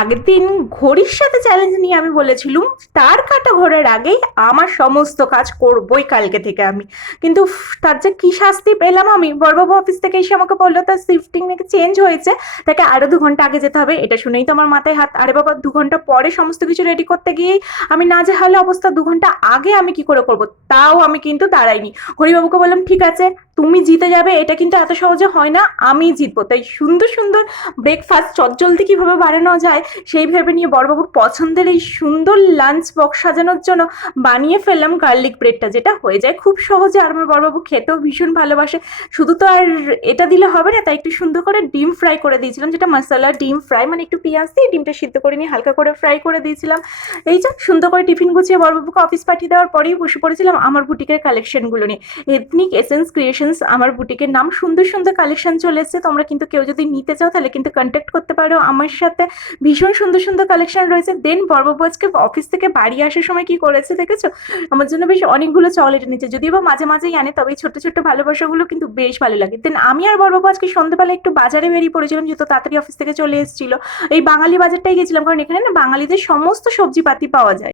আগের দিন ঘড়ির সাথে চ্যালেঞ্জ নিয়ে আমি বলেছিলুম তার কাটা ঘোরার আগেই আমার সমস্ত কাজ করবই কালকে থেকে আমি। কিন্তু তার যে কি শাস্তি পেলাম আমি, বড়বাবু অফিস থেকে এসে আমাকে বললো তার শিফটিং নাকি চেঞ্জ হয়েছে, তাকে আরো 2 ঘন্টা আগে যেতে হবে। এটা শুনেই তো আমার মাথায় হাত, আরে বাবা 2 ঘন্টা পরে সমস্ত কিছু রেডি করতে গিয়েই আমি নাজেহাল অবস্থা, 2 ঘন্টা আগে আমি কি করে করব? তাও আমি কিন্তু দাঁড়াইনি। হরিবাবুকে বললাম ঠিক আছে তুমি জিতে যাবে, এটা কিন্তু এত সহজে হয় না, আমি জিতবো। তাই সুন্দর সুন্দর ব্রেকফাস্ট চটজলদি কিভাবে বানানো যায় সেই ভেবে নিয়ে বড়বাবুর পছন্দের এই সুন্দর লাঞ্চ বক্স সাজানোর জন্য বানিয়ে ফেললাম গার্লিক ব্রেডটা, যেটা হয়ে যায় খুব সহজে। আর আমার বড়বাবু খেতেও ভীষণ ভালোবাসে। শুধু তো আর এটা দিলে হবে না, তাই একটু সুন্দর করে ডিম ফ্রাই করে দিয়েছিলাম, যেটা মশলা ডিম ফ্রাই, মানে একটু পেঁয়াজ দিয়ে ডিমটা সিদ্ধ করে নিয়ে হালকা করে ফ্রাই করে দিয়েছিলাম। এই যে সুন্দর করে টিফিন গুছিয়ে বড়বাবুকে অফিস পাঠিয়ে দেওয়ার পরেই বসে পড়েছিলাম আমার বুটিকের কালেকশনগুলো নিয়ে। এথনিক এসেন্স ক্রিয়েশনস আমার বুটিকের নাম। সুন্দর সুন্দর কালেকশন চলে এসেছে, তোমরা কিন্তু কেউ যদি নিতে চাও তাহলে কিন্তু কন্ট্যাক্ট করতে পারো আমার সাথে। ভীষণ সুন্দর সুন্দর কালেকশন রয়েছে। দেন বড়বাবু আজকে অফিস থেকে বাড়ি আসার সময় কি করেছে দেখেছো? আমার জন্য বেশ অনেকগুলো চকলেট এনেছে, যদিও বা মাঝে মাঝেই আনে, তবে এই ছোট্ট ছোট্ট ভালোবাসাগুলো কিন্তু বেশ ভালো লাগে। দেন আমি আর বড়বাবু আজকে সন্ধ্যেবেলা একটু বাজারে বেরিয়ে পড়েছিলাম, যেহেতু তাড়াতাড়ি অফিস থেকে চলে এসেছিল। এই বাঙালি বাজারটাই গেছিলাম, কারণ এখানে না বাঙালিদের সমস্ত সবজিপাতি পাওয়া যায়।